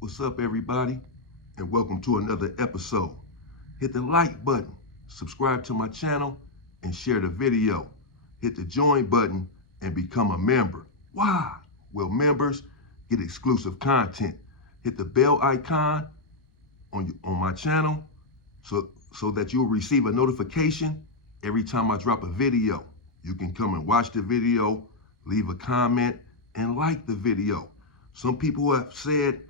What's up, everybody? And welcome to another episode. Hit the like button, subscribe to my channel, and share the video. Hit the join button and become a member. Why? Well, members get exclusive content. Hit the bell icon on my channel so that you'll receive a notification every time I drop a video. You can come and watch the video, leave a comment, and like the video. Some people have said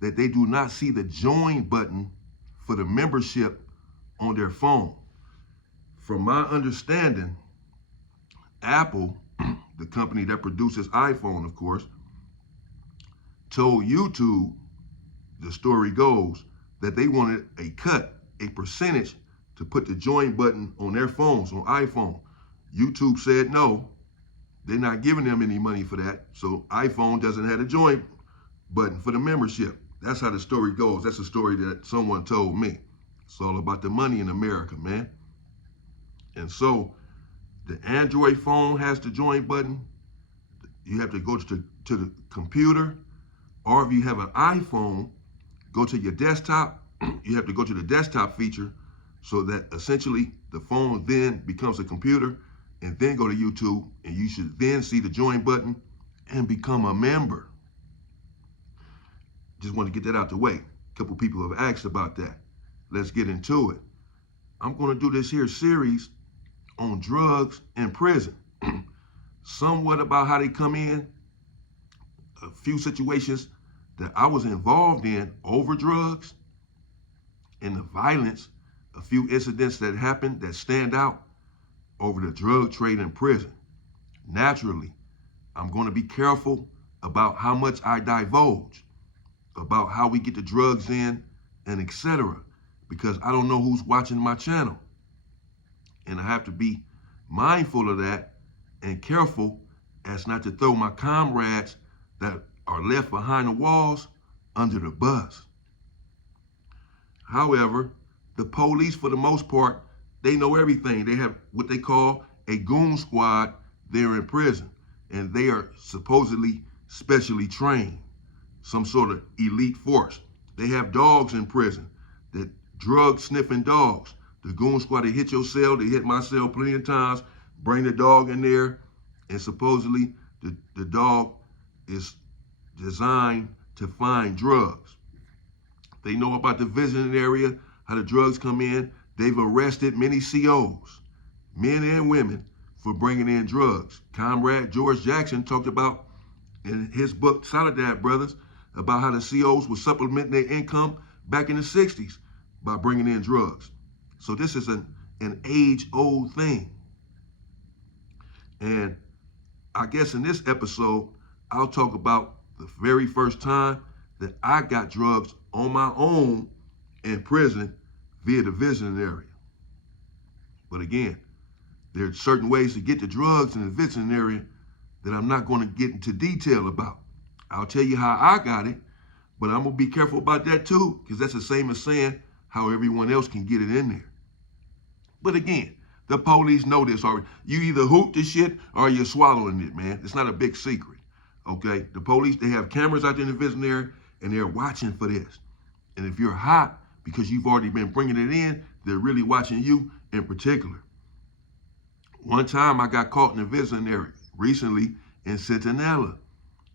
that they do not see the join button for the membership on their phone. From my understanding, Apple, the company that produces iPhone, of course, told YouTube, the story goes, that they wanted a percentage to put the join button on their phones, on iPhone. YouTube said no, they're not giving them any money for that, so iPhone doesn't have a join button for the membership. That's how the story goes. That's a story that someone told me. It's all about the money in America, man. And so the Android phone has the join button. You have to go to the computer, or if you have an iPhone, go to your desktop. You have to go to the desktop feature so that essentially the phone then becomes a computer, and then go to YouTube, and you should then see the join button and become a member. Just want to get that out the way. A couple people have asked about that. Let's get into it. I'm going to do this here series on drugs in prison. Somewhat about how they come in, a few situations that I was involved in over drugs, and the violence, a few incidents that happened that stand out over the drug trade in prison. Naturally, I'm going to be careful about how much I divulge, about how we get the drugs in, and etc. Because I don't know who's watching my channel. And I have to be mindful of that and careful as not to throw my comrades that are left behind the walls under the bus. However, the police, for the most part, they know everything. They have what they call a goon squad there in prison, and they are supposedly specially trained, some sort of elite force. They have dogs in prison, that drug sniffing dogs. The goon squad, they hit your cell, they hit my cell plenty of times, bring the dog in there, and supposedly the dog is designed to find drugs. They know about the visiting area, how the drugs come in. They've arrested many COs, men and women, for bringing in drugs. Comrade George Jackson talked about in his book, Soledad Brothers, about how the COs were supplementing their income back in the 60s by bringing in drugs. So this is an age-old thing. And I guess in this episode, I'll talk about the very first time that I got drugs on my own in prison via the visiting area. But again, there are certain ways to get the drugs in the visiting area that I'm not going to get into detail about. I'll tell you how I got it, but I'm going to be careful about that too, because that's the same as saying how everyone else can get it in there. But again, the police know this already. You either hoop the shit or you're swallowing it, man. It's not a big secret, okay? The police, they have cameras out there in the visiting area, and they're watching for this. And if you're hot because you've already been bringing it in, they're really watching you in particular. One time I got caught in the visiting area recently in Centinela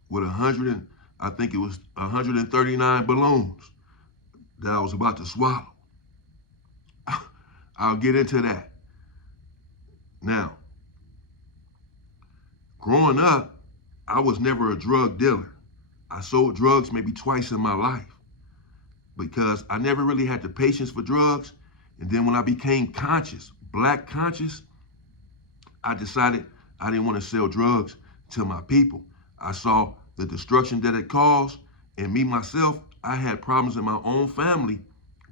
with 139 balloons that I was about to swallow. I'll get into that. Now, growing up, I was never a drug dealer. I sold drugs maybe twice in my life because I never really had the patience for drugs. And then when I became conscious, black conscious, I decided I didn't want to sell drugs to my people. I saw the destruction that it caused, and me, myself, I had problems in my own family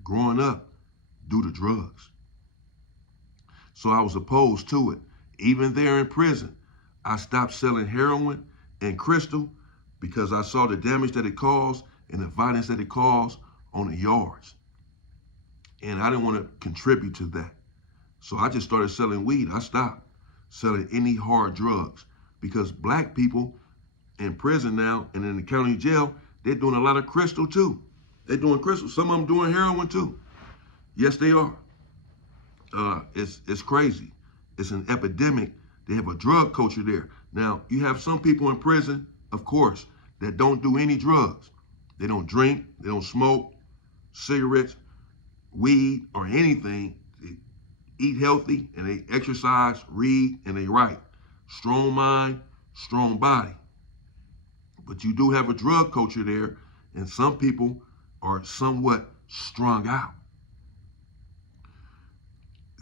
growing up due to drugs. So I was opposed to it. Even there in prison, I stopped selling heroin and crystal because I saw the damage that it caused and the violence that it caused on the yards. And I didn't want to contribute to that. So I just started selling weed. I stopped selling any hard drugs because black people in prison now and in the county jail, they're doing a lot of crystal too. They're doing crystal. Some of them doing heroin too. Yes, they are. It's crazy. It's an epidemic. They have a drug culture there. Now, you have some people in prison, of course, that don't do any drugs. They don't drink, they don't smoke, cigarettes, weed, or anything. They eat healthy and they exercise, read, and they write. Strong mind, strong body. But you do have a drug culture there, and some people are somewhat strung out.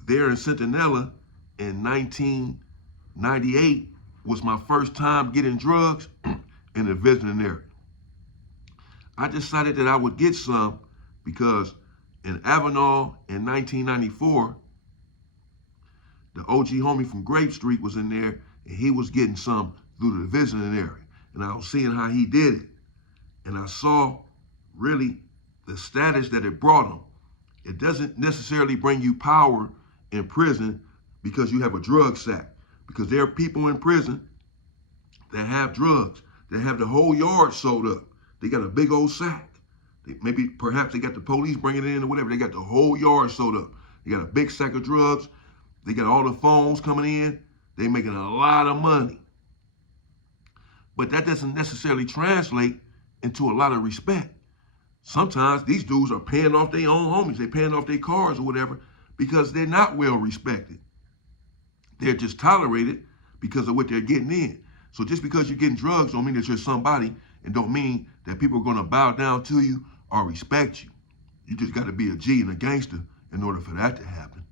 There in Centinela in 1998 was my first time getting drugs in the visiting area. I decided that I would get some because in Avenal in 1994, the OG homie from Grape Street was in there and he was getting some through the visiting area. And I was seeing how he did it. And I saw really the status that it brought him. It doesn't necessarily bring you power in prison because you have a drug sack. Because there are people in prison that have drugs, that have the whole yard sewed up. They got a big old sack. Perhaps they got the police bringing it in or whatever. They got the whole yard sewed up. They got a big sack of drugs. They got all the phones coming in. They making a lot of money. But that doesn't necessarily translate into a lot of respect. Sometimes these dudes are paying off their own homies. They're paying off their cars or whatever because they're not well respected. They're just tolerated because of what they're getting in. So just because you're getting drugs don't mean that you're somebody, and don't mean that people are going to bow down to you or respect you. You just got to be a G and a gangster in order for that to happen.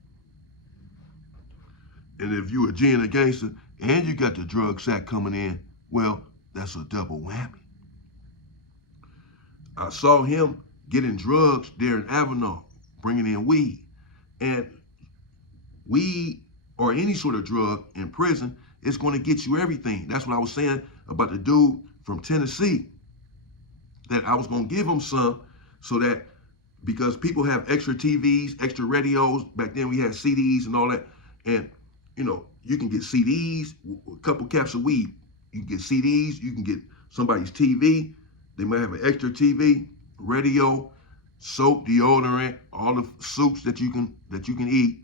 And if you're a G and a gangster and you got the drug sack coming in, well, that's a double whammy. I saw him getting drugs there in Avenal, bringing in weed. And weed or any sort of drug in prison is going to get you everything. That's what I was saying about the dude from Tennessee, that I was going to give him some so that, because people have extra TVs, extra radios. Back then we had CDs and all that. And, you know, you can get CDs, a couple caps of weed. You can get CDs, you can get somebody's TV. They might have an extra TV, radio, soap, deodorant, all the soups that you can eat,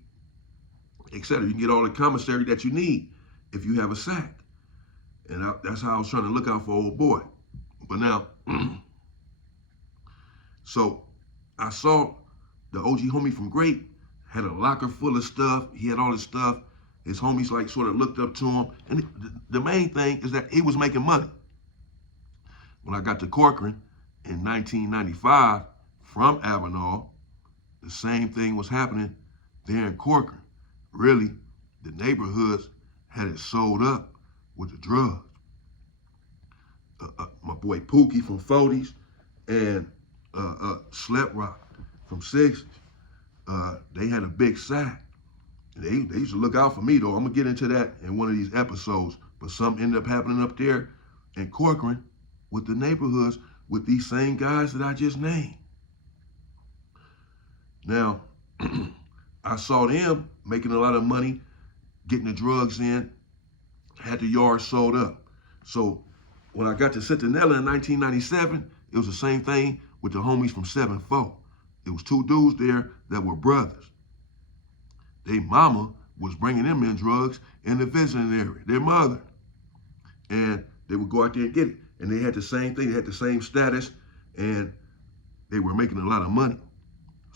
etc. You can get all the commissary that you need if you have a sack. And that's how I was trying to look out for old boy. But now, so I saw the OG homie from Grape had a locker full of stuff. He had all this stuff. His homies like sort of looked up to him. And the main thing is that he was making money. When I got to Corcoran in 1995 from Avenal, the same thing was happening there in Corcoran. Really, the neighborhoods had it sold up with the drugs. My boy Pookie from 40s and Slep Rock from 60s, they had a big sack. They used to look out for me, though. I'm going to get into that in one of these episodes. But something ended up happening up there in Corcoran with the neighborhoods with these same guys that I just named. Now, I saw them making a lot of money, getting the drugs in, had the yard sold up. So when I got to Centinela in 1997, it was the same thing with the homies from 7-4. It was two dudes there that were brothers. Their mama was bringing them in drugs in the visiting area, their mother. And they would go out there and get it. And they had the same thing, they had the same status, and they were making a lot of money.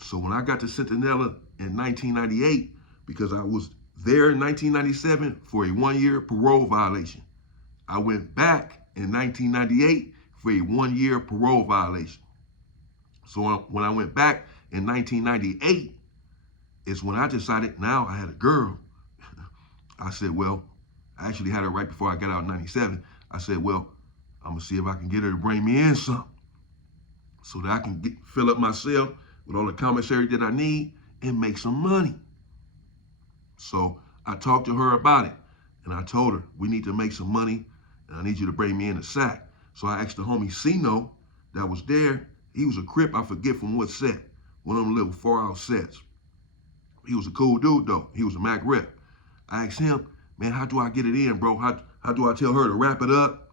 So when I got to Centinela in 1998, because I was there in 1997 for a 1-year parole violation, I went back in 1998 for a 1-year parole violation. So when I went back in 1998, is when I decided now I had a girl. I said, well, I actually had her right before I got out in 97. I said, well, I'm gonna see if I can get her to bring me in some so that I can fill up my cell with all the commissary that I need and make some money. So I talked to her about it and I told her, we need to make some money and I need you to bring me in a sack. So I asked the homie Sino that was there. He was a Crip, I forget from what set, one of them little 4-hour sets. He was a cool dude though. He was a Mac rep. I asked him, man, how do I get it in, bro? How do I tell her to wrap it up?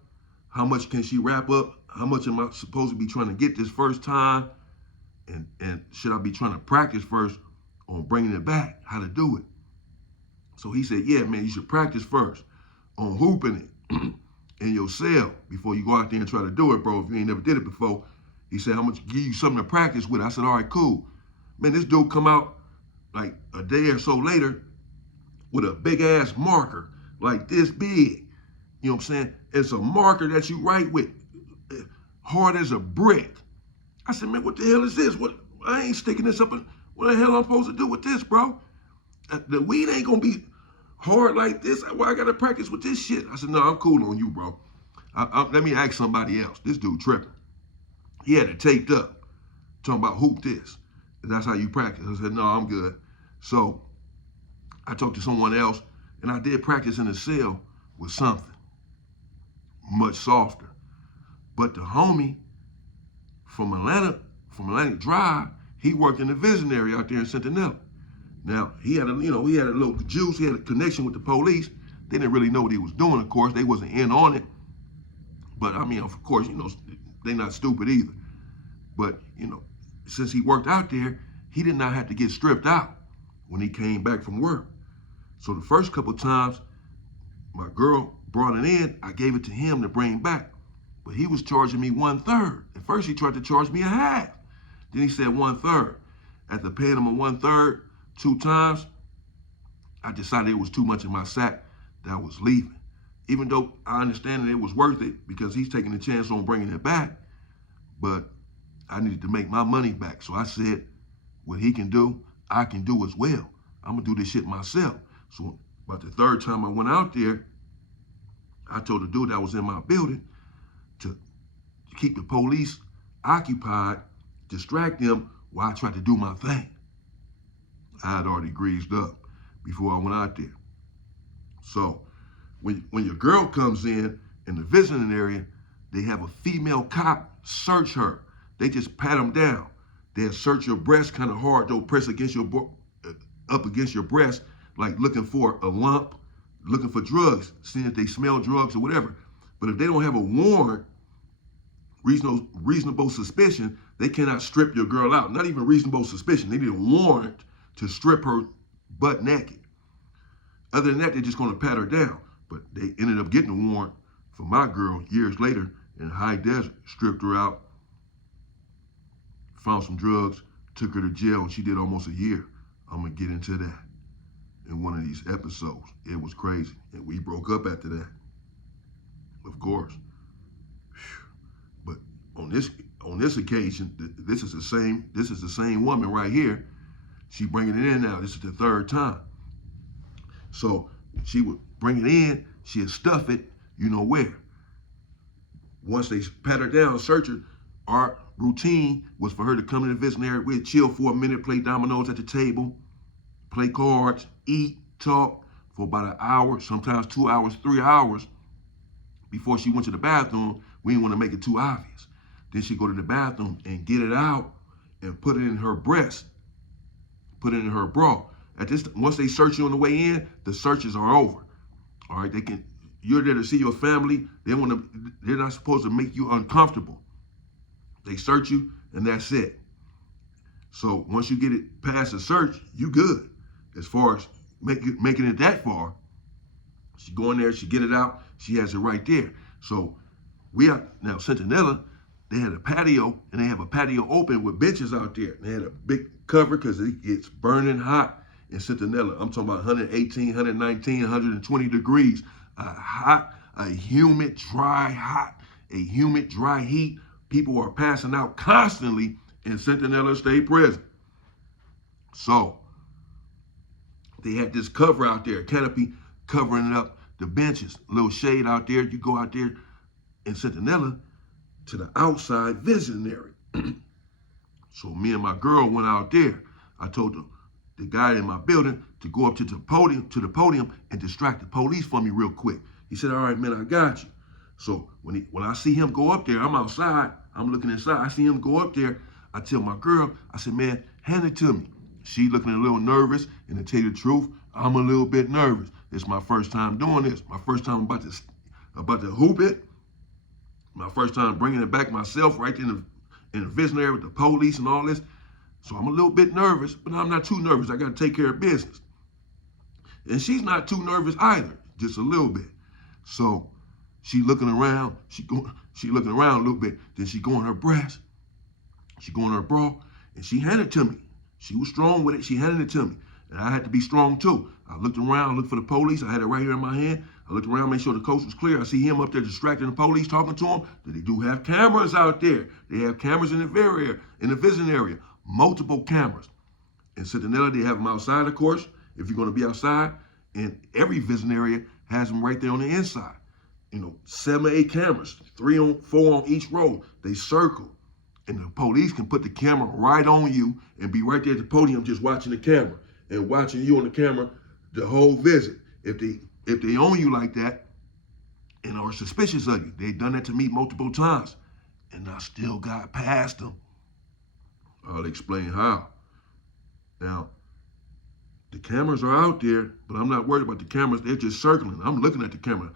How much can she wrap up? How much am I supposed to be trying to get this first time? And should I be trying to practice first on bringing it back, how to do it? So he said, yeah, man, you should practice first on hooping it in your cell before you go out there and try to do it, bro. If you ain't never did it before, he said, I'm gonna give you something to practice with. I said, all right, cool. Man, this dude come out like a day or so later with a big ass marker, like this big. You know what I'm saying? It's a marker that you write with, hard as a brick. I said, man, what the hell is this? What? I ain't sticking this up. What the hell I'm supposed to do with this, bro? The weed ain't gonna be hard like this. Why I gotta practice with this shit? I said, no, I'm cool on you, bro. Let me ask somebody else. This dude tripping. He had it taped up, talking about hoop this. And that's how you practice. I said, no, I'm good. So I talked to someone else, and I did practice in the cell with something much softer. But the homie from Atlantic Drive, he worked in the visionary out there in Centinela. Now, he had a little juice, he had a connection with the police. They didn't really know what he was doing, of course. They wasn't in on it. But I mean, of course, they not stupid either. But, since he worked out there, he did not have to get stripped out when he came back from work. So the first couple of times my girl brought it in, I gave it to him to bring back. But he was charging me 1/3. At first he tried to charge me a half. Then he said 1/3. After paying him a 1/3 2 times, I decided it was too much in my sack that I was leaving. Even though I understand that it was worth it because he's taking a chance on bringing it back, but I needed to make my money back. So I said, what he can do, I can do as well. I'm gonna do this shit myself. So about the 3rd time I went out there, I told the dude that was in my building to keep the police occupied, distract them while I tried to do my thing. I had already greased up before I went out there. So when your girl comes in the visiting area, they have a female cop search her. They just pat them down. They'll search your breast kind of hard. They'll press against up against your breast, like looking for a lump, looking for drugs, seeing if they smell drugs or whatever. But if they don't have a warrant, reasonable suspicion, they cannot strip your girl out. Not even reasonable suspicion. They need a warrant to strip her butt naked. Other than that, they're just gonna pat her down. But they ended up getting a warrant for my girl years later in high desert, stripped her out, found some drugs, took her to jail, and she did almost a year. I'm gonna get into that in one of these episodes. It was crazy, and we broke up after that, of course. But on this occasion, this is the same woman right here. She bringing it in now. This is the 3rd time. So she would bring it in. She'd stuff it, where. Once they pat her down, search her, our routine was for her to come in the visionary. We'd chill for a minute, play dominoes at the table, play cards, eat, talk for about an hour, sometimes 2 hours, 3 hours before she went to the bathroom. We didn't want to make it too obvious. Then she'd go to the bathroom and get it out and put it in her breast, put it in her bra. Once they search you on the way in, the searches are over. All right, you're there to see your family. They're not supposed to make you uncomfortable. They search you, and that's it. So once you get it past the search, you good. As far as making it that far, she go in there, she get it out, she has it right there. So now Centinela, they had a patio, and they have a patio open with benches out there. They had a big cover because it gets burning hot in Centinela. I'm talking about 118, 119, 120 degrees. A humid, dry heat. People are passing out constantly in Centinela State Prison. So they had this cover out there, a canopy covering up the benches, a little shade out there. You go out there in Centinela to the outside visiting area. So me and my girl went out there. I told the guy in my building to go up to the podium and distract the police for me real quick. He said, all right, man, I got you. So when I see him go up there, I'm outside, I'm looking inside, I see him go up there, I tell my girl, I said, man, hand it to me. She looking a little nervous, and to tell you the truth, I'm a little bit nervous. It's my first time doing this. My first time about to hoop it. My first time bringing it back myself right in the visionary with the police and all this. So I'm a little bit nervous, but I'm not too nervous. I got to take care of business. And she's not too nervous either, just a little bit. So she looking around, she looking around a little bit, then she go on her breast, she go on her bra, and she handed it to me. She was strong with it, she handed it to me. And I had to be strong too. I looked around, looked for the police, I had it right here in my hand. I looked around, made sure the coast was clear. I see him up there distracting the police, talking to him. They do have cameras out there. They have cameras in the vision area, multiple cameras. In Centinela, they have them outside, of course, if you're going to be outside. And every vision area has them right there on the inside. 7 or 8 cameras, 4 on each row. They circle. And the police can put the camera right on you and be right there at the podium just watching the camera and watching you on the camera the whole visit. If they own you like that and are suspicious of you, they've done that to me multiple times, and I still got past them. I'll explain how. Now, the cameras are out there, but I'm not worried about the cameras. They're just circling. I'm looking at the camera.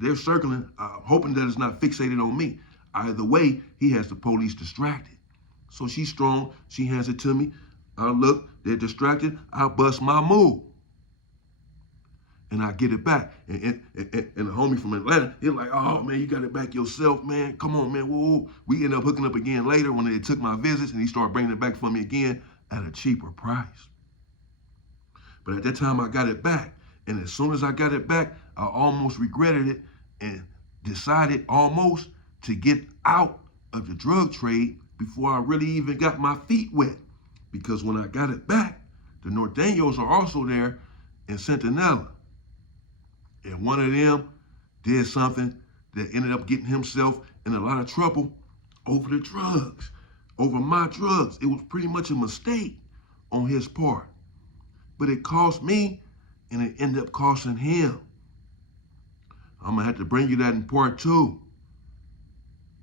They're circling, hoping that it's not fixated on me. Either way, he has the police distracted. So she's strong. She hands it to me. I look. They're distracted. I bust my move. And I get it back. And the homie from Atlanta, he's like, oh, man, you got it back yourself, man. Come on, man. Whoa. We end up hooking up again later when they took my visits, and he started bringing it back for me again at a cheaper price. But at that time, I got it back. And as soon as I got it back, I almost regretted it and decided almost to get out of the drug trade before I really even got my feet wet. Because when I got it back, the Norteños are also there in Centinela. And one of them did something that ended up getting himself in a lot of trouble over the drugs, over my drugs. It was pretty much a mistake on his part. But it cost me, and it ended up costing him. I'm going to have to bring you that in part 2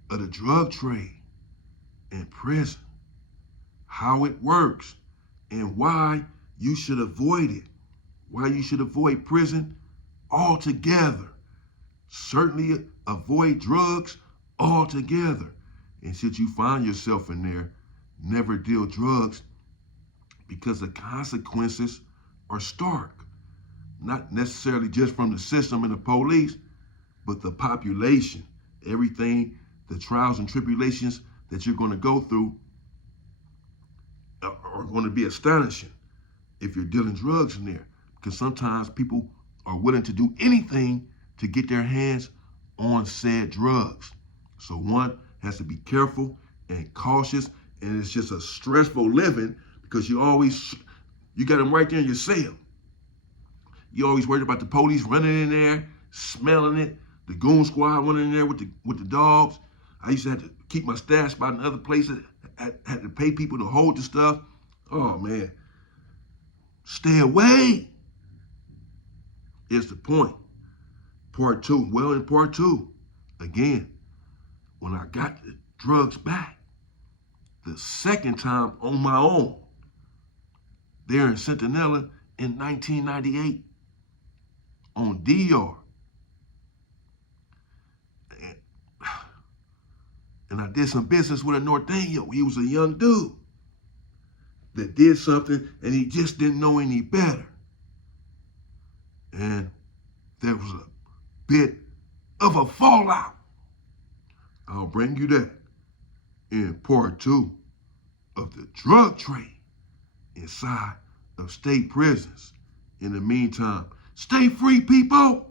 of the drug trade in prison, how it works, and why you should avoid it, why you should avoid prison altogether. Certainly avoid drugs altogether. And should you find yourself in there, never deal drugs, because the consequences are stark. Not necessarily just from the system and the police, but the population. Everything, the trials and tribulations that you're going to go through are going to be astonishing if you're dealing drugs in there. Because sometimes people are willing to do anything to get their hands on said drugs. So one has to be careful and cautious, and it's just a stressful living because you got them right there in your cell. You always worried about the police running in there, smelling it, the goon squad running in there with the dogs. I used to have to keep my stash spot in other places. I had to pay people to hold the stuff. Oh man, stay away. Is the point. Part 2. Well, in part 2, again, when I got the drugs back, the second time on my own, there in Centinela in 1998 on DR. And I did some business with a Norteño. He was a young dude that did something and he just didn't know any better. And there was a bit of a fallout. I'll bring you that in part 2 of the drug trade inside of state prisons. In the meantime, stay free, people.